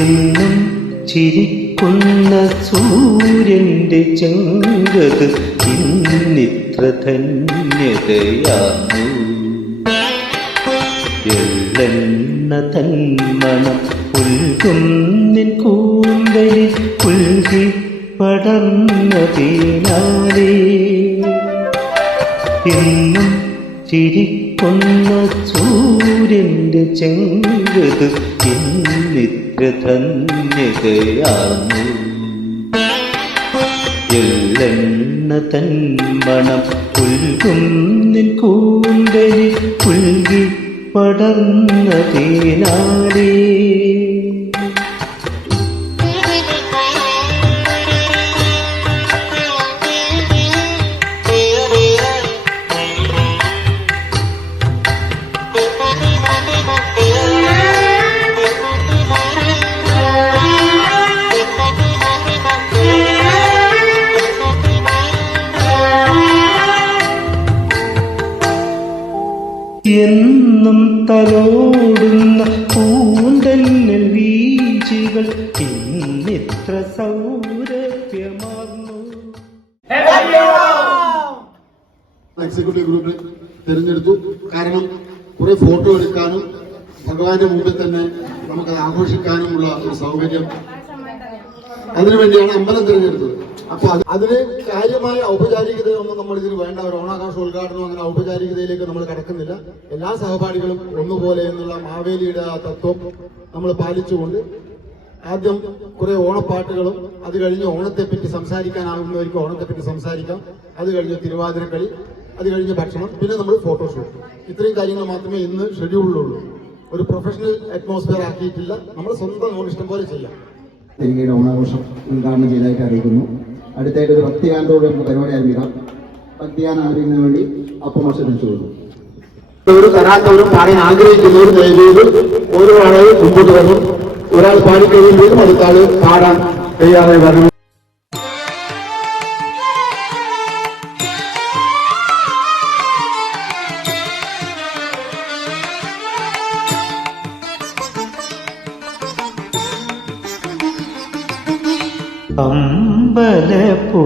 എന്നും ചിരിക്കുന്ന സൂര്യന്റെ ചെങ്കത് ഇന്നിത്ര ധന്യതയാണു. എള്ളെണ്ണ തന്മണം പുൽകും നിൻ കൂന്തലിൽ പുൽകി പടർന്നതിനാലേ. എന്നും ചിരിക്കുന്ന സൂര്യന്റെ ചെങ്കത് ഇന്നിത്ര ധന്യതയാണു. എള്ളെണ്ണ തന്മണം പുൽകും നിൻ കൂന്തലിൽ പുൽകി പടർന്നതിനാലേ. എന്നും തലോടുന്ന പൂന്തന്നൽ വീഴ്ചകൾ ഇന്നിത്ര സൗരഭ്യമാർന്നു. എക്സിക്യൂട്ടീവ് ഗ്രൂപ്പിൽ തിരഞ്ഞെടുത്തു. കാരണം കുറെ ഫോട്ടോ എടുക്കാനും ഭഗവാന്റെ മുമ്പിൽ തന്നെ നമുക്കത് ആഘോഷിക്കാനുമുള്ള ഒരു സൗകര്യം, അതിനുവേണ്ടിയാണ് അമ്പലം തിരഞ്ഞെടുത്തത്. അപ്പൊ അതിന് കാര്യമായ ഔപചാരികതയൊന്നും നമ്മൾ ഇതിന് വേണ്ട. ഒരു ഓണാഘോഷ ഉദ്ഘാടനം അങ്ങനെ ഔപചാരികതയിലേക്ക് നമ്മൾ കടക്കുന്നില്ല. എല്ലാ സഹപാഠികളും ഒന്നുപോലെ എന്നുള്ള മാവേലിയുടെ ആ തത്വം നമ്മൾ പാലിച്ചുകൊണ്ട് ആദ്യം കുറെ ഓണപ്പാട്ടുകളും, അത് കഴിഞ്ഞ് ഓണത്തെപ്പറ്റി സംസാരിക്കാനാകുന്നവർക്ക് ഓണത്തെപ്പറ്റി സംസാരിക്കാം, അത് കഴിഞ്ഞ് തിരുവാതിരക്കളി, അത് കഴിഞ്ഞ് ഭക്ഷണം, പിന്നെ നമ്മൾ ഫോട്ടോഷൂട്ട്. ഇത്രയും കാര്യങ്ങൾ മാത്രമേ ഇന്ന് ഷെഡ്യൂളിലുള്ളൂ. ഒരു പ്രൊഫഷണൽ അറ്റ്മോസ്ഫിയർ ആക്കിയിട്ടില്ല. നമ്മൾ സ്വന്തം ഇഷ്ടം പോലെ ചെയ്യാം. തിരികെ ഓണാഘോഷം ഉദ്ഘാടനം ചെയ്തതായിട്ട് അറിയിക്കുന്നു. അടുത്തായിട്ട് ഒരു ഭക്തിഗാനത്തോടെ നമുക്ക് പരിപാടി ആരംഭിക്കാം. ഭക്തിഗാനം ആരംഭിക്കുന്നതിന് വേണ്ടി അപ്പം ക്ഷണിച്ചു കൊടുക്കും. ഒരു തരാത്തവരും പാടാൻ ആഗ്രഹിക്കുന്നവരും ദയവേത് ഓരോ ആളെയും മുമ്പോട്ട് വരണം. ഒരാൾ പാടിക്കഴിയുമ്പോഴും അടുത്ത ആള് പാടാൻ തയ്യാറായി വരണം. അമ്പലപ്പുഴയിൽ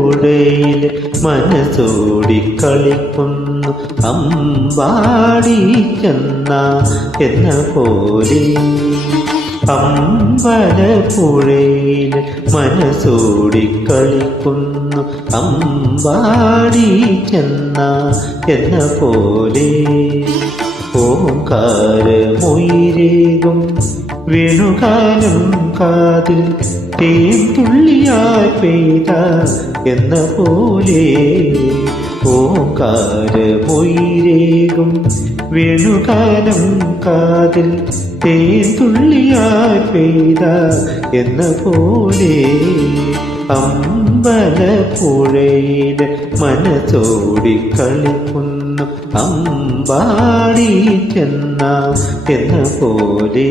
മനസ്സോടി കളിക്കുന്നു അമ്പാടി ചെന്ന എന്ന പോലെ. അമ്പലപ്പുഴയിൽ മനസ്സോടി കളിക്കുന്നു അമ്പാടി ചെന്ന എന്ന പോലെ. ഓംകാരമൊയിരേകും വേണുകാലം കാതിൽ തേൻ തുള്ളിയായി പെയ്ത എന്ന പോലെ. ഓംകാരമൊയിരേകും വേണുകാലം കാതിൽ തേൻ തുള്ളിയായി പെയ്ത എന്ന പോലെ. അമ്പലപ്പുഴയിൽ മനസ്സോടി കളിക്കുന്നു അമ്പാടി ചെന്ന എന്ന പോലെ.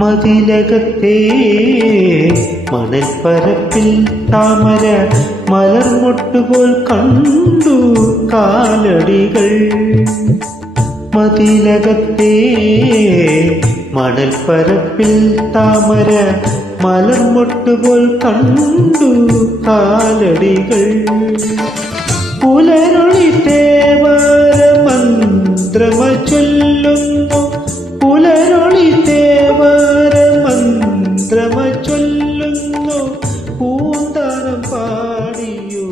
മതിലകത്തെ മണൽപ്പരപ്പിൽ താമര മലർമൊട്ടുപോൽ കണ്ടു കാലടികൾ. മതിലകത്തെ മണൽപ്പരപ്പിൽ താമര മലർമൊട്ടുപോൽ കണ്ടു കാലടികൾ. പുലരൊളി തേവാര മന്ത്രമ ചൊല്ലുന്നു പുലരൊളി തേവാര മന്ത്രമ ചൊല്ലുന്നു പൂന്താനം പാടിയോ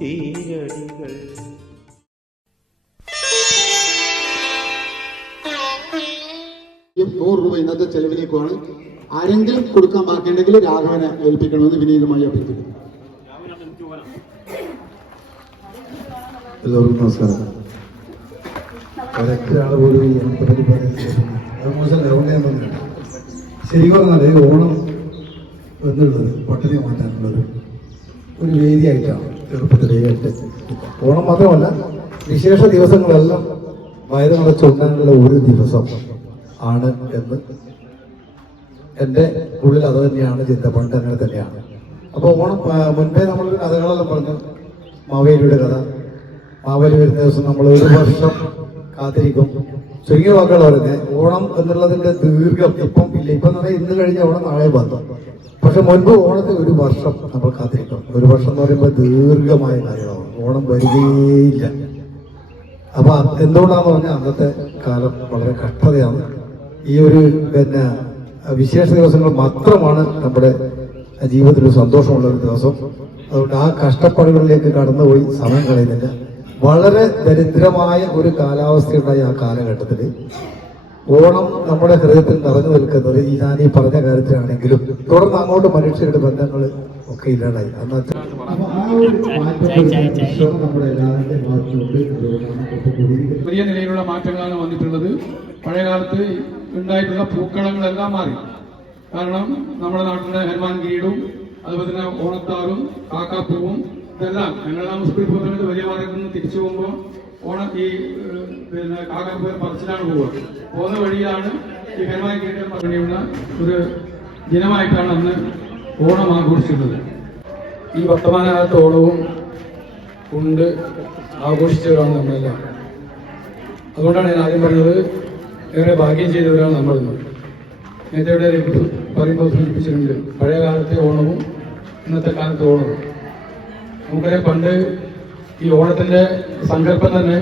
തീരടികൾ. 100 രൂപ ഇന്നത്തെ ചെലവിലേക്കാണ്. ആരെങ്കിലും കൊടുക്കാൻ ബാക്കിയുണ്ടെങ്കിൽ രാഘവനെ ഏൽപ്പിക്കണമെന്ന് വിനീതമായി അഭ്യർത്ഥിക്കുന്നു. എല്ലാവർക്കും നമസ്കാരം. ഒരൊക്കെയാണ് പോലും ഈ പരിപാടി മോശം ഗ്രൗണ്ടിൽ വന്നില്ല. ശരിക്കും പറഞ്ഞാൽ ഓണം എന്നുള്ളത് പട്ടിണി മാറ്റാനുള്ളത് ഒരു വേദിയായിട്ടാണ് ചെറുപ്പത്തിലേക്കായിട്ട്. ഓണം മാത്രമല്ല, വിശേഷ ദിവസങ്ങളെല്ലാം വയറ് നിറച്ചുണ്ടാനുള്ള ഒരു ദിവസം ആണ് എന്ന് എൻ്റെ ഉള്ളിൽ അത് തന്നെയാണ് ചിന്ത. പണ്ട് അങ്ങനെ തന്നെയാണ്. അപ്പോൾ ഓണം മുൻപേ നമ്മളൊരു കഥകളെല്ലാം പറഞ്ഞു. മാവേലിയുടെ കഥ. മാവേലി വരുന്ന ദിവസം നമ്മൾ ഒരു വർഷം കാത്തിരിക്കും. ചുരുങ്ങിയ വാക്കുകൾ പറയുന്നത് ഓണം എന്നുള്ളതിന്റെ ദീർഘം ഇപ്പം ഇല്ല. ഇപ്പം എന്ന് പറഞ്ഞാൽ ഇന്ന് കഴിഞ്ഞ ഓണം നാളെ ബന്ധം. പക്ഷെ മുൻപ് ഓണത്തെ ഒരു വർഷം നമ്മൾ കാത്തിരിക്കും. ഒരു വർഷം എന്ന് പറയുമ്പോൾ ദീർഘമായ കാര്യമാണ്. ഓണം വരികയില്ല. അപ്പൊ എന്തുകൊണ്ടാന്ന് പറഞ്ഞാൽ അന്നത്തെ കാലം വളരെ കഷ്ടതയാണ്. ഈ ഒരു വിശേഷ ദിവസങ്ങൾ മാത്രമാണ് നമ്മുടെ ജീവിതത്തിൽ ഒരു സന്തോഷമുള്ള ഒരു ദിവസം. അതുകൊണ്ട് ആ കഷ്ടപ്പാടുകളിലേക്ക് കടന്നുപോയി സമയം കളയുന്നില്ല. വളരെ ദരിദ്രമായ ഒരു കാലാവസ്ഥയുണ്ടായ ആ കാലഘട്ടത്തിൽ ഓണം നമ്മുടെ ഹൃദയത്തിൽ നിറഞ്ഞു നിൽക്കുന്നത് ഞാൻ ഈ പറഞ്ഞ കാര്യത്തിലാണെങ്കിലും തുടർന്ന് അങ്ങോട്ട് മനുഷ്യരുടെ ബന്ധങ്ങൾ ഒക്കെ ഇല്ലാണ്ടായി. അന്നത്തെ വലിയ നിലയിലുള്ള മാറ്റങ്ങളാണ് വന്നിട്ടുള്ളത്. പഴയകാലത്ത് ഉണ്ടായിട്ടുള്ള പൂക്കളങ്ങളെല്ലാം മാറി. കാരണം നമ്മുടെ നാട്ടിലെ ഹനുമാൻ ഗിരീടും അതുപോലെ തന്നെ ഓണത്താറും കാക്കാപ്പൂവും ഇതെല്ലാം ഞങ്ങൾ താമസിപ്പിൽ പോകുന്നത് വലിയ മാർഗത്തിൽ നിന്ന് തിരിച്ചു പോകുമ്പോൾ ഓണം ഈ കാക്കാപ്പൂ പറിച്ചിലാണ് പോവുക. പോകുന്ന വഴിയാണ് ഈ ഹനുമാൻ ഗിരീടം വേണ്ടിയുള്ള ഒരു ദിനമായിട്ടാണ് അന്ന് ഓണം ആഘോഷിക്കുന്നത്. ഈ വർത്തമാനകാലത്ത് ഓണവും ഉണ്ട് ആഘോഷിച്ചവരാണ് നമ്മളെല്ലാം. അതുകൊണ്ടാണ് ഞാൻ ആദ്യം പറഞ്ഞത് ഏറെ ഭാഗ്യം ചെയ്തവരാണ് നമ്മളെന്ന്. നേരത്തെ ഇവിടെ പറയുമ്പോൾ സൂചിപ്പിച്ചിട്ടുണ്ട് പഴയ കാലത്തെ ഓണവും ഇന്നത്തെ കാലത്തെ ഓണവും. നമുക്കറിയാം പണ്ട് ഈ ഓണത്തിന്റെ സങ്കല്പം തന്നെ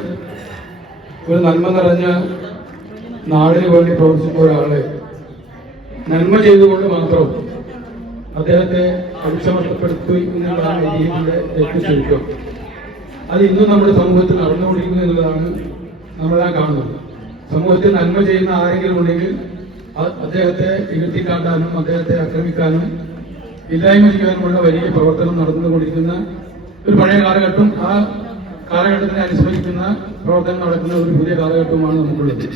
ഒരു നന്മ നിറഞ്ഞ നാടിന് വേണ്ടി പ്രവർത്തിച്ച ഒരാളെ നന്മ ചെയ്തുകൊണ്ട് മാത്രം അദ്ദേഹത്തെ അടിച്ചമർത്തപ്പെടുത്തി എന്നുള്ളതാണ് രീതിയുടെ ചുരുക്കം. അത് ഇന്നും നമ്മുടെ സമൂഹത്തിൽ നടന്നുകൊണ്ടിരിക്കുന്നു എന്നുള്ളതാണ് നമ്മളെല്ലാം കാണുന്നത്. സമൂഹത്തിൽ നന്മ ചെയ്യുന്ന ആരെങ്കിലും ഉണ്ടെങ്കിൽ അദ്ദേഹത്തെ ഇകഴ്ത്തിക്കാട്ടാനും അദ്ദേഹത്തെ ആക്രമിക്കാനും ഇല്ലായ്മ ചെയ്യാനുമുള്ള വലിയ പ്രവർത്തനം നടന്നുകൊണ്ടിരിക്കുന്ന ഒരു പഴയ കാലഘട്ടം. ആ കാലഘട്ടത്തിനെ അനുസ്മരിക്കുന്ന പ്രവർത്തനം നടക്കുന്ന ഒരു പുതിയ കാലഘട്ടവുമാണ് നമുക്കുള്ളത്.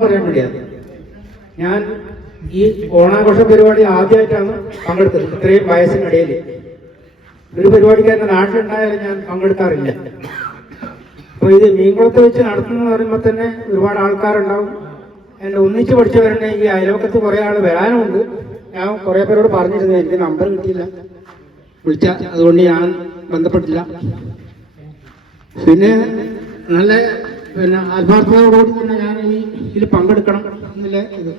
പറയാൻ വേണ്ടിയാണ് ഞാൻ ഈ ഓണാഘോഷ പരിപാടി ആദ്യമായിട്ടാണ് പങ്കെടുത്തത്. ഇത്രയും വയസ്സിനിടയിൽ ഒരു പരിപാടിക്ക് എന്റെ നാട്ടിലുണ്ടായാലും ഞാൻ പങ്കെടുക്കാറില്ല. അപ്പൊ ഇത് മീൻകുളത്ത് വെച്ച് നടത്തുന്നത് പറയുമ്പോൾ തന്നെ ഒരുപാട് ആൾക്കാരുണ്ടാവും. എന്നെ ഒന്നിച്ച് പഠിച്ചവരുണ്ട്. ഈ അയൽവക്കത്ത് കുറെ ആൾ വരാനുമുണ്ട്. ഞാൻ കുറെ പേരോട് പറഞ്ഞിരുന്നു, എനിക്ക് നമ്പർ കിട്ടിയില്ല, വിളിച്ച, അതുകൊണ്ട് ഞാൻ ബന്ധപ്പെട്ടില്ല. പിന്നെ നല്ല ആത്മാർത്ഥതയോടുകൂടി തന്നെ ഞാൻ ഇതിൽ പങ്കെടുക്കണം എന്നില്ല. ഇത്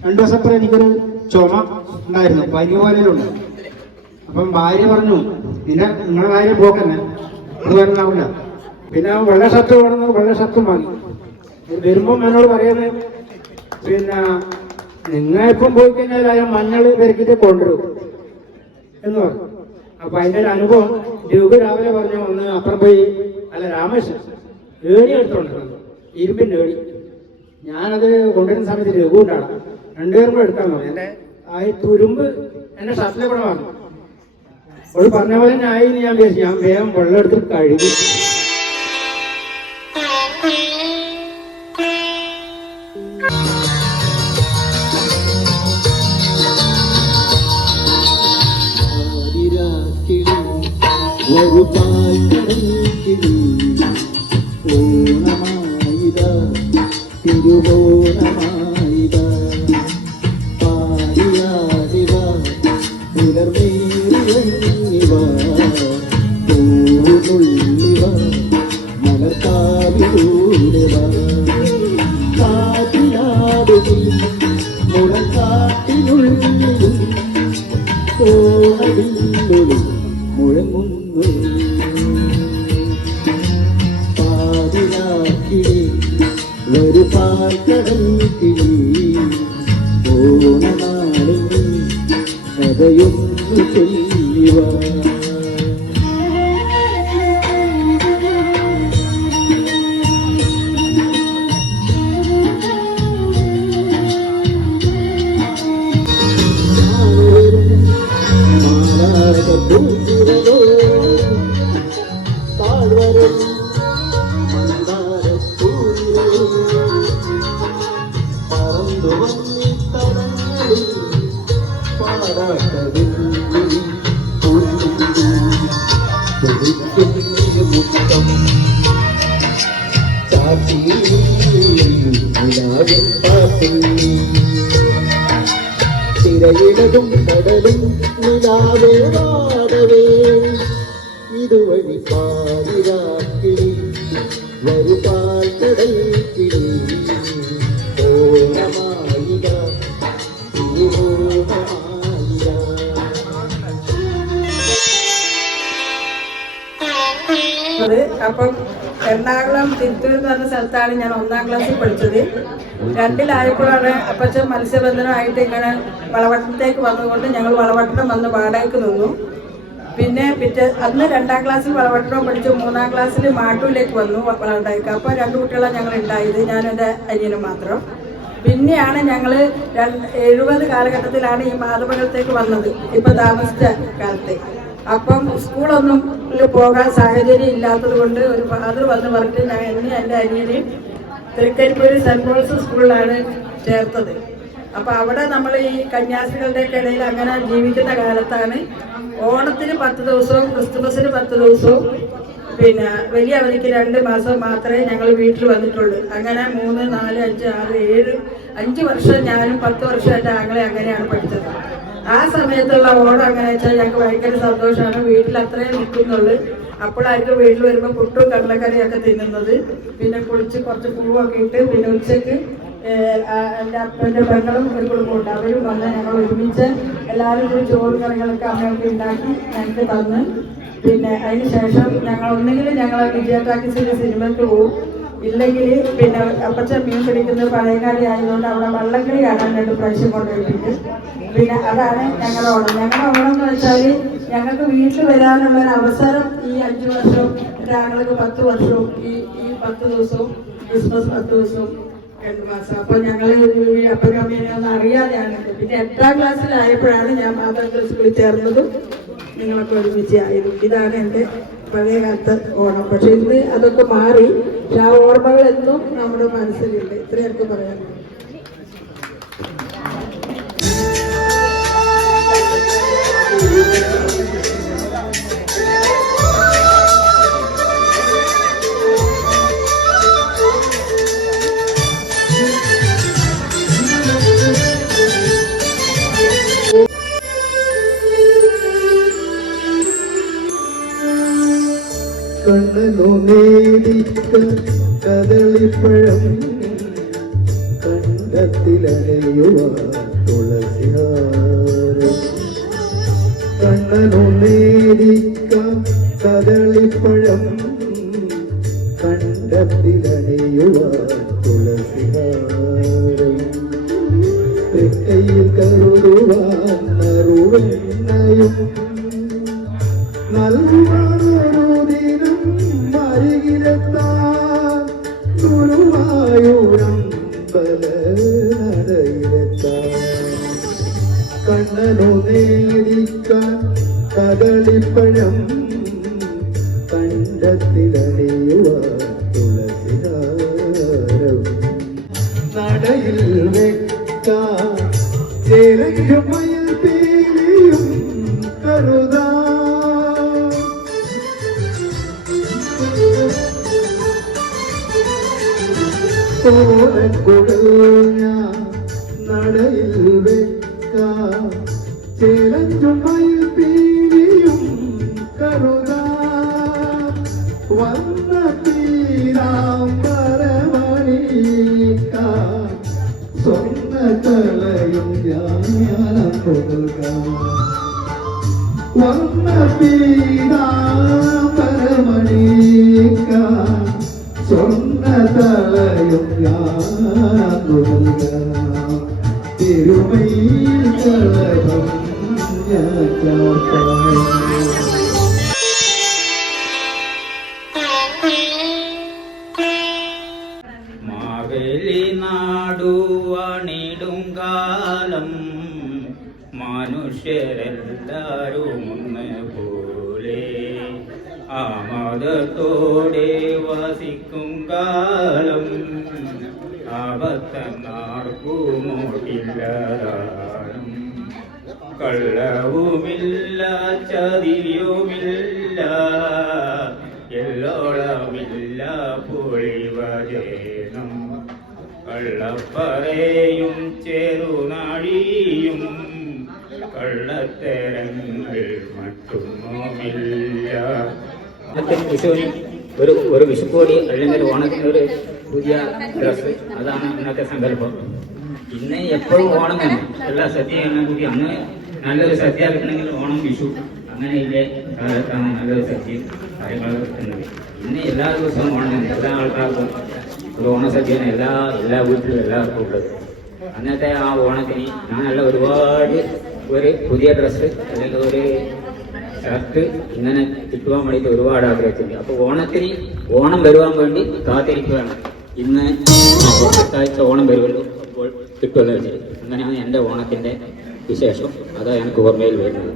2 ദിവസം അപ്പുറം എനിക്കൊരു ചുമ ഉണ്ടായിരുന്നു, പനി പോലെയുണ്ട്. അപ്പം ഭാര്യ പറഞ്ഞു, പിന്നെ നിങ്ങളുടെ ഭാര്യ പോക്കന്നെ, അത് വരണാവില്ല. പിന്നെ വെള്ള ഷർട്ട് വേണമെന്ന് വെള്ള ഷർട്ടും വാങ്ങി. വരുമ്പം എന്നോട് പറയുന്നത്, പിന്നെ നിങ്ങൾ ഇപ്പം പോയി കഴിഞ്ഞാൽ മഞ്ഞൾ പെരുക്കിട്ട് കൊണ്ടുവരും എന്ന് പറഞ്ഞു. അപ്പൊ അതിന്റെ ഒരു അനുഭവം രഘു രാവിലെ പറഞ്ഞു, ഒന്ന് അപ്പുറം പോയി, അല്ല രാമേശ്വരൻ ഏണി എടുത്തോണ്ടിരുന്നു, ഇരുമ്പിന്റെ ഏണി. ഞാനത് കൊണ്ടുവരുന്ന സമയത്ത് രഘു ഉണ്ടാണ്, 2 പേരും കൂടെ എടുക്കാൻ പറഞ്ഞു. എന്റെ ആ തുരുമ്പ് എന്റെ ഷർട്ടിലെ കൂടെ വന്നു. അവള് പറഞ്ഞ പോലെ ആയി ഞാൻ വിചാരിച്ചു. ഞാൻ വേഗം വെള്ളം എടുത്ത് കഴുകി. തിരുവോണമായിത പാടിയാടിവ പുലർമേറിവ പൂവുള്ളിവ മലർക്കാവിലൂടെവ കാറ്റിലാടുകയും മുളക്കാട്ടിനുള്ളിലും ഒരു പാൽക്കടൽ കിളി ഓണനാളിൽ കഥയൊന്നു ചൊല്ലുവാ. തിരയിടതും കടലും നിലാവേ വാടവേ ഇതുവഴി പാതിരാക്കിളി വരു പാൽക്കടൽ കിളി ഓണമായിക തിരുവോണമായിക. അപ്പം എറണാകുളം തിരുത്തൂർ എന്ന് പറഞ്ഞ സ്ഥലത്താണ് ഞാൻ 1ാം ക്ലാസ്സിൽ പഠിച്ചത്. 2ലായപ്പോഴാണ് അപ്പച്ചൻ മത്സ്യബന്ധനമായിട്ട് ഇങ്ങനെ വളവട്ടത്തേക്ക് വന്നതുകൊണ്ട് ഞങ്ങൾ വളവട്ടം വന്ന് വാടകയ്ക്ക് നിന്നു. പിന്നെ അന്ന് 2ാം ക്ലാസ്സിൽ വളവട്ടം പഠിച്ചു. 3ാം ക്ലാസ്സിൽ മാട്ടൂരിലേക്ക് വന്നു വാടകയ്ക്ക്. അപ്പോൾ 2 കുട്ടികളാണ് ഞങ്ങൾ ഉണ്ടായത്, ഞാനും എൻ്റെ അനിയനും മാത്രം. പിന്നെയാണ് ഞങ്ങൾ 70 കാലഘട്ടത്തിലാണ് ഈ മാതമംഗലത്തേക്ക് വന്നത്, ഇപ്പം താമസിച്ച കാലത്ത്. അപ്പം സ്കൂളൊന്നും പോകാൻ സാഹചര്യം ഇല്ലാത്തത് കൊണ്ട് ഒരു ഫാദർ വന്ന് പറഞ്ഞിട്ട് ഞാൻ എൻ്റെ അനിയന് തൃക്കരിപ്പൂർ സെൻറ് പോൾസ് സ്കൂളിലാണ് ചേർത്തത്. അപ്പം അവിടെ നമ്മൾ ഈ കന്യാസ്ത്രീകളുടെയൊക്കെ ഇടയിൽ അങ്ങനെ ജീവിക്കുന്ന കാലത്താണ് ഓണത്തിന് 10 ദിവസവും ക്രിസ്തുമസിന് 10 ദിവസവും പിന്നെ വലിയ അവധിക്ക് 2 മാസം മാത്രമേ ഞങ്ങൾ വീട്ടിൽ വന്നിട്ടുള്ളൂ. അങ്ങനെ 3, 4, 5, 6, 7, 5 വർഷം ഞാനും 10 വർഷം എൻ്റെ ആങ്ങളെ അങ്ങനെയാണ് പഠിച്ചത്. ആ സമയത്തുള്ള ഓണം അങ്ങനെ വെച്ചാൽ ഞങ്ങൾക്ക് ഭയങ്കര സന്തോഷമാണ്. വീട്ടിൽ അത്രയും നിൽക്കുന്നുള്ളൂ. അപ്പോഴായിരിക്കും വീട്ടിൽ വരുമ്പോൾ പുട്ടും കടലക്കറിയൊക്കെ തിന്നുന്നത്. പിന്നെ കുളിച്ച് കുറച്ച് പൂവൊക്കെ ഇട്ട് പിന്നെ ഉച്ചയ്ക്ക് എൻ്റെ അപ്പൻ്റെ പെങ്ങളും ഒരു കുടുംബമുണ്ട്, അവരും വന്ന് ഞങ്ങൾ ഒരുമിച്ച് എല്ലാവരും കൂടി ചോറും കറികളൊക്കെ അമ്മയൊക്കെ ഉണ്ടാക്കി ഞങ്ങൾക്ക് തന്ന് പിന്നെ അതിന് ശേഷം ഞങ്ങൾ ഒന്നെങ്കിലും ഞങ്ങൾ വിജയടാക്കീസിൻ്റെ സിനിമയ്ക്ക് പോകും. ഇല്ലെങ്കിൽ പിന്നെ അപ്പച്ചൻ മീൻ പിടിക്കുന്നത് പഴയകാലി ആയതുകൊണ്ട് അവിടെ വള്ളംകളി കാണാൻ 2 പ്രാവശ്യം കൊണ്ടുപോയിട്ടുണ്ട്. പിന്നെ അതാണ് ഞങ്ങളുടെ ഓണം. ഞങ്ങളുടെ ഓണം എന്ന് വെച്ചാൽ ഞങ്ങൾക്ക് വീട്ടിൽ വരാനുള്ള ഒരു അവസരം ഈ 5 വർഷവും ഞങ്ങൾക്ക് 10 വർഷവും ഈ 10 ദിവസവും ക്രിസ്മസ് 10 ദിവസവും 2 മാസം. അപ്പോൾ ഞങ്ങൾ അപ്പനും അമ്മേനെ ഒന്നും അറിയാതെയാണ്. പിന്നെ 8ാം ക്ലാസ്സിലായപ്പോഴാണ് ഞാൻ മാതാപിതാക്കൾ സ്കൂളിൽ ചേർന്നതും നിങ്ങളൊക്കെ ഒരുമിച്ച് ആയതും. ഇതാണ് എൻ്റെ പഴയ കാലത്തെ ഓണം. പക്ഷെ ഇന്ന് അതൊക്കെ മാറി. പക്ഷെ ആ ഓർമ്മകൾ എന്നും നമ്മുടെ മനസ്സിലുണ്ട്. ഇത്രയും എനിക്ക് പറയാനുണ്ട്. കണ്ണനു നേടിക്ക കദളിപ്പഴം കണ്ടത്തിലണയുവാൻ തുളസിഹാരം. കണ്ണനു നേടിക്ക കദളിപ്പഴം കണ്ടത്തിലണയുവാൻ തുളസിഹാരം. തൃക്കൈയിൽ കരുതുവാൻ നറുവെണ്ണയും നൽകുവാനൊരു ദിനം അരികിലെത്താൻ ഗുരുവായൂരമ്പല നടയിലെത്താൻ. കണ്ണനു നേടിക്കാൻ കദളിപ്പഴം കണ്ടത്തിലണിയുവാൻ തുളസിഹാരം. നടയിൽ വെക്കാൻ ചേലഞ്ചുമയിൽ പീലിയും കരുതാ. ഓലക്കുടൽ ഞാൻ നടയിൽ വെക്കാം ചേലഞ്ചുമയിൽ പീലിയും കരുതാ. വന്ന പീരാമ്പരമണിക്കാം സ്വർണ്ണ തലയും ഞാൻ കൊടുക്കാം. വന്ന പീരാമ്പരമണിക്കാം സ്വർണ്ണ തലയും തിരുമയിൽ കളഭം മാവേലി നാടുവാണിടും കാലം മനുഷ്യരെല്ലാരും ഒന്ന് പോലെ ആമോദത്തോടെ വസിക്കും കാലം ആപത്തന്നാർക്കുമോട്ടില്ലതാനും കള്ളവുമില്ല ചതിയുമില്ല എല്ലോളമില്ല പൊളിവചനം കള്ളപ്പറയും ചെറുനാഴിയും കള്ളത്തരങ്ങൾ മറ്റൊന്നുമില്ല. വിഷുവിന് ഒരു വിഷുക്കോടി അല്ലെങ്കിൽ ഓണത്തിന് ഒരു പുതിയ ഡ്രസ്സ്, അതാണ് ഇന്നത്തെ സങ്കല്പം. ഇന്ന് എപ്പോഴും ഓണം തന്നെ, എല്ലാ സദ്യ എണ്ണം കൂടി അന്ന് നല്ലൊരു സദ്യ കിട്ടണമെങ്കിൽ ഓണം വിഷു അങ്ങനെയില്ലേ കാലത്താണ് നല്ലൊരു സദ്യയും കാര്യങ്ങളും കിട്ടുന്നത്. ഇന്ന് എല്ലാ ദിവസവും ഓണം തന്നെ, എല്ലാ ആൾക്കാർക്കും ഒരു ഓണസദ്യയാണ് എല്ലാ വീട്ടിലും എല്ലാവർക്കും ഉള്ളത്. അന്നത്തെ ആ ഓണത്തിന് ഞാൻ നല്ല ഒരുപാട് ഒരു പുതിയ ഡ്രസ്സ് അല്ലെങ്കിൽ ഒരു ഷർട്ട് ഇങ്ങനെ കിട്ടുവാൻ വേണ്ടിയിട്ട് ഒരുപാട് ആഗ്രഹിച്ചിട്ടുണ്ട്. അപ്പോൾ ഓണം വരുവാൻ വേണ്ടി കാത്തിരിക്കുകയാണ്. ഇന്ന് അടുത്താഴ്ച ഓണം വരുമല്ലോ, അപ്പോൾ കിട്ടുമല്ലോ വെച്ചിട്ട് അങ്ങനെയാണ് എൻ്റെ ഓണത്തിൻ്റെ വിശേഷം. അതാണ് എനിക്ക് ഓർമ്മയിൽ വരുന്നത്.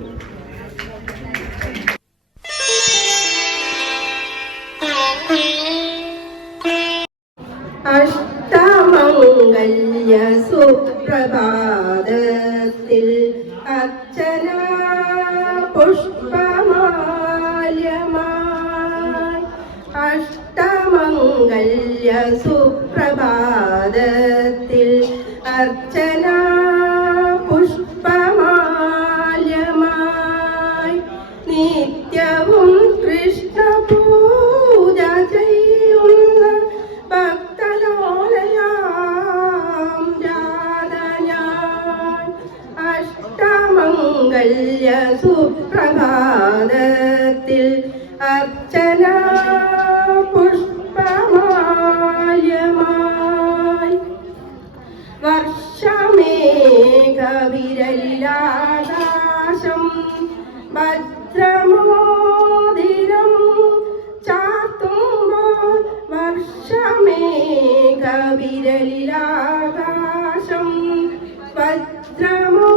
അഷ്ടമംഗല്യ സുപ്രഭാതത്തിൽ അർച്ചന പുഷ്പമാല്യമായി അഷ്ടമംഗല്യ സുപ്രഭാതത്തിൽ അർച്ചന പുഷ്പമാല്യമായി നിത്യവും കൃഷ്ണ പൂജ ചെയ്യുന്ന ഭക്തലോലയാം ജാതയാൻ അഷ്ടമംഗല്യ സുപ്രഭാതത്തിൽ അർച്ചന പുഷ്പമാല്യമായി വർഷമേഘവിരലിലാകാശം വജ്രമോതിരം ചാർത്തുമ്പോൾ വർഷമേഘവിരലിലാകാശം വജ്രമോതിരം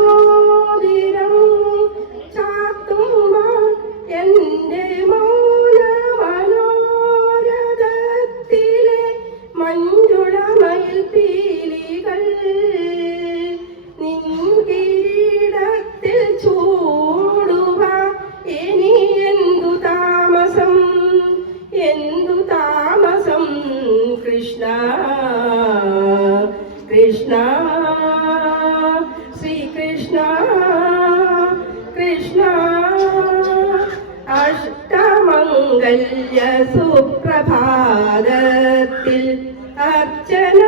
ചാർത്തുമ്പോൾ എൻ്റെ മൗന മനോരഥത്തിലെ മഞ്ജുളമയിൽ പീലികൾ നിൻ കിരീടത്തിൽ ചൂടുവാൻ ഇനി എന്തു താമസം കൃഷ്ണ കൃഷ്ണ ശ്രീകൃഷ്ണ കൃഷ്ണ അഷ്ടമംഗല്യ സുപ്രഭാതത്തിൽ അർച്ചന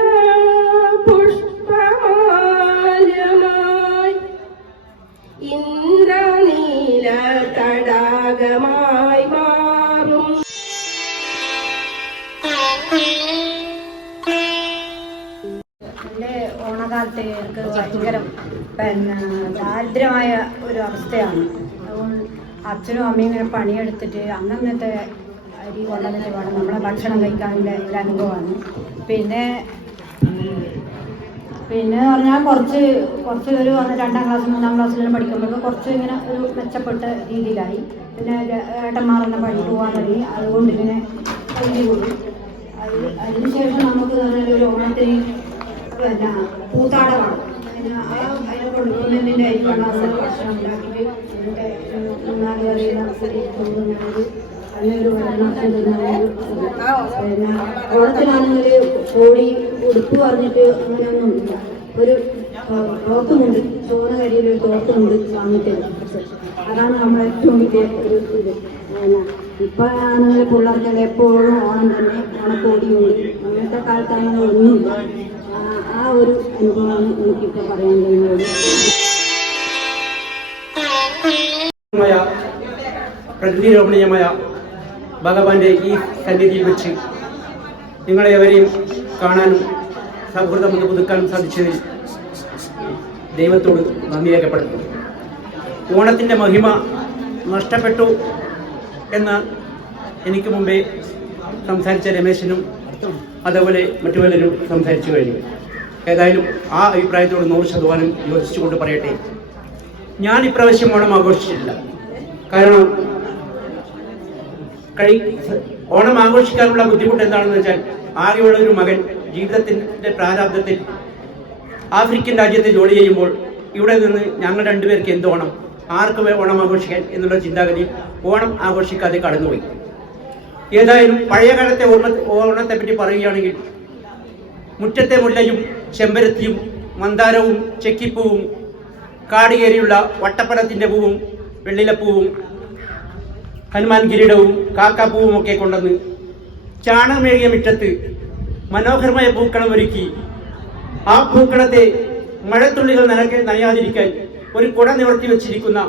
പുഷ്പമാല്യമായി ഇന്ദ്രനീല തടാകമായി മാറും എൻ്റെ ഓണകാലത്ത് എനിക്ക് ഭയങ്കര ദാരിദ്ര്യമായ ഒരു അവസ്ഥയാണ്. അതുകൊണ്ട് അച്ഛനും അമ്മയും ഇങ്ങനെ പണിയെടുത്തിട്ട് അന്നത്തെ അരി കൊണ്ടുവന്നിട്ട് വേണം നമ്മളെ ഭക്ഷണം കഴിക്കാനുള്ള ഒരു അനുഭവമാണ്. പിന്നെ പറഞ്ഞാൽ കുറച്ച് ഒരു 2ാം ക്ലാസ് 3ാം ക്ലാസ്സിലെല്ലാം പഠിക്കുമ്പോഴൊക്കെ കുറച്ച് ഇങ്ങനെ ഒരു മെച്ചപ്പെട്ട രീതിയിലായി. പിന്നെ ഏട്ടന്മാരെന്നെ പണിക്ക് പോകാൻ തുടങ്ങി. അതുകൊണ്ട് ഇങ്ങനെ കഴിഞ്ഞു കൂടി. അതിനുശേഷം നമുക്ക് പറഞ്ഞാൽ ഒരു ഓണത്തിന് പിന്നെ പൂത്താടമാണ്. അതിനെ കൊടുക്കുന്നതിൻ്റെ ആയിരിക്കണം നമ്മൾ ഭക്ഷണം ഉണ്ടാക്കിയിട്ട് എന്നിട്ട് 4 കറിയുള്ള അതിനൊരു വെള്ളനാശം പിന്നെ ഓണത്തിനാണെങ്കിൽ കോടി ഉടുപ്പ് പറഞ്ഞിട്ട് അങ്ങനെയൊന്നുമില്ല. ഒരു തോർത്തുമുണ്ട്, ചോന കരിയിലൊരു തോർത്തുമുണ്ട് വാങ്ങിയിട്ട് അതാണ് നമ്മളെ ഏറ്റവും വലിയ ഒരു ഇത്. ഇപ്പം ആണെങ്കിൽ പിള്ളേർക്കെല്ലാം എപ്പോഴും ഓണം തന്നെ, ഓണക്കോടിയുണ്ട്. അങ്ങനത്തെ കാലത്താണെങ്കിൽ ഒന്നുമില്ല. ആ ഒരു അനുഭവമാണ് എനിക്കിപ്പോൾ പറയാൻ കഴിയുന്നത്. പ്രകൃതിരമണീയമായ ഭഗവാന്റെ ഈ സന്നിധിയിൽ വെച്ച് നിങ്ങളെവരെയും കാണാനും സൗഹൃദം ഒന്ന് പുതുക്കാൻ സാധിച്ചതിൽ ദൈവത്തോട് നന്ദി രേഖപ്പെടുത്തുന്നു. ഓണത്തിൻ്റെ മഹിമ നഷ്ടപ്പെട്ടു എന്ന് എനിക്ക് മുമ്പേ സംസാരിച്ച രമേശനും അതേപോലെ മറ്റു പലരും സംസാരിച്ചു കഴിഞ്ഞു. ഏതായാലും ആ അഭിപ്രായത്തോട് 100% യോജിച്ചുകൊണ്ട് പറയട്ടെ, ഞാൻ ഇപ്രാവശ്യം ഓണം ആഘോഷിച്ചിട്ടില്ല. കാരണം ഓണം ആഘോഷിക്കാനുള്ള ബുദ്ധിമുട്ട് എന്താണെന്ന് വെച്ചാൽ, ആകെയുള്ള ഒരു മകൻ ജീവിതത്തിൻ്റെ പ്രാരാബ്ദത്തിൽ ആഫ്രിക്കൻ രാജ്യത്ത് ജോലി ചെയ്യുമ്പോൾ ഇവിടെ നിന്ന് ഞങ്ങൾ രണ്ടുപേർക്ക് എന്ത് ഓണം, ആർക്ക് ഓണം ആഘോഷിക്കാൻ എന്നുള്ള ചിന്താഗതി ഓണം ആഘോഷിക്കാതെ കടന്നുപോയി. ഏതായാലും പഴയകാലത്തെ ഓണത്തെപ്പറ്റി പറയുകയാണെങ്കിൽ, മുറ്റത്തെ മുല്ലയും ചെമ്പരത്തിയും മന്ദാരവും ചെക്കിപ്പൂവും കാടുകേറിയുള്ള വട്ടപ്പടത്തിൻ്റെ പൂവും വെള്ളിലപ്പൂവും ഹനുമാൻ കിരീടവും കാക്കാപ്പൂവും ഒക്കെ കൊണ്ടുവന്ന് ചാണകമേകിയ മുറ്റത്ത് മനോഹരമായ പൂക്കളം ഒരുക്കി ആ പൂക്കളത്തെ മഴത്തുള്ളികൾ നനയാതിരിക്കാൻ ഒരു കുട നിവർത്തി വെച്ചിരിക്കുന്ന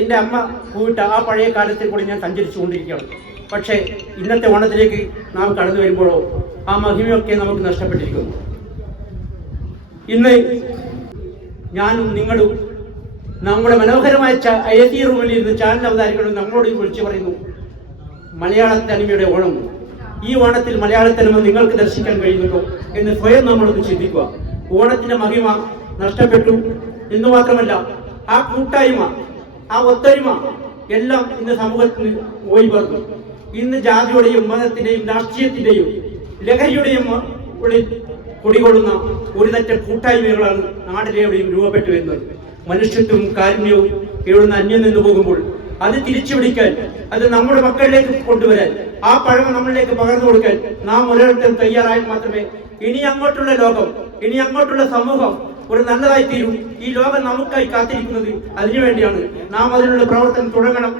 എൻ്റെ അമ്മ പോയിട്ട് ആ പഴയ കാലത്തിൽ കൂടി ഞാൻ സഞ്ചരിച്ചു കൊണ്ടിരിക്കുകയാണ്. പക്ഷേ ഇന്നത്തെ ഓണത്തിലേക്ക് നാം കടന്നു വരുമ്പോഴോ ആ മഹിമയൊക്കെ നമുക്ക് നഷ്ടപ്പെട്ടിരിക്കുന്നു. ഇന്ന് ഞാനും നിങ്ങളും നമ്മുടെ മനോഹരമായ AC റൂമിൽ ഇരുന്ന് ചാനൽ അവതാരികളും നമ്മളോട് വിളിച്ചു പറയുന്നു, മലയാള തനിമയുടെ ഓണം, ഈ ഓണത്തിൽ മലയാള തനിമ നിങ്ങൾക്ക് ദർശിക്കാൻ കഴിയുന്നുണ്ടോ എന്ന് സ്വയം നമ്മളൊന്ന് ചിന്തിക്കുക. ഓണത്തിന്റെ മഹിമ നഷ്ടപ്പെട്ടു എന്ന് മാത്രമല്ല, ആ കൂട്ടായ്മ, ആ ഒത്തൊരുമ എല്ലാം ഇന്ന് സമൂഹത്തിന് പോയി പറഞ്ഞു. ഇന്ന് ജാതിയുടെയും മതത്തിന്റെയും രാഷ്ട്രീയത്തിന്റെയും ലഹരിയുടെയും ഉള്ളിൽ കുടികൊള്ളുന്ന ഒരു തരം കൂട്ടായ്മകളാണ് നാടിലെവിടെയും രൂപപ്പെട്ടു വരുന്നത്. മനുഷ്യത്വവും കാരുണ്യവും എവിടുന്ന് അന്യം നിന്ന് പോകുമ്പോൾ അത് തിരിച്ചു പിടിക്കാൻ, അത് നമ്മുടെ മക്കളിലേക്ക് കൊണ്ടുവരാൻ, ആ പഴമ നമ്മളിലേക്ക് പകർന്നു കൊടുക്കാൻ നാം ഓരോരുത്തരും തയ്യാറായാൽ മാത്രമേ ഇനി അങ്ങോട്ടുള്ള ലോകം, ഇനി അങ്ങോട്ടുള്ള സമൂഹം ഒരു നല്ലതായി തീരും. ഈ ലോകം നമുക്കായി കാത്തിരിക്കുന്നത് അതിനുവേണ്ടിയാണ്. നാം അതിനുള്ള പ്രവർത്തനം തുടങ്ങണം.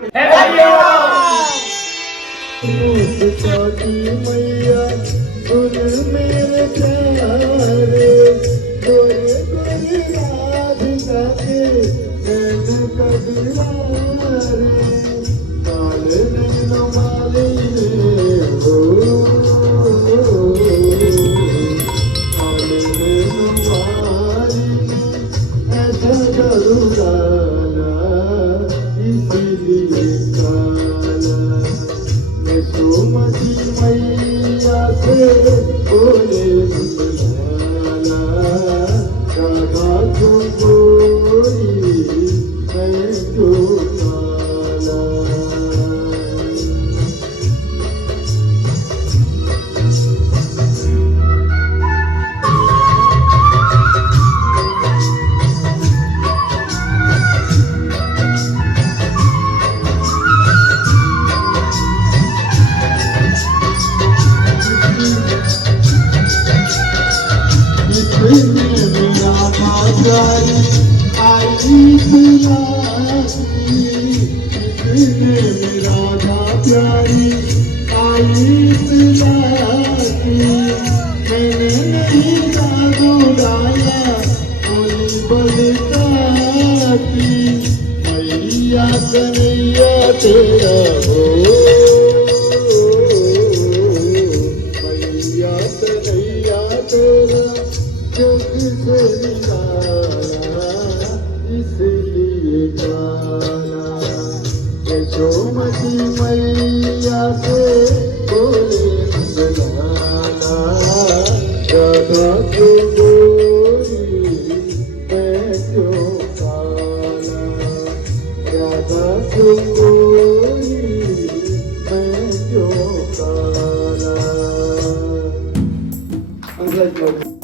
മനസ്സിലാക്കി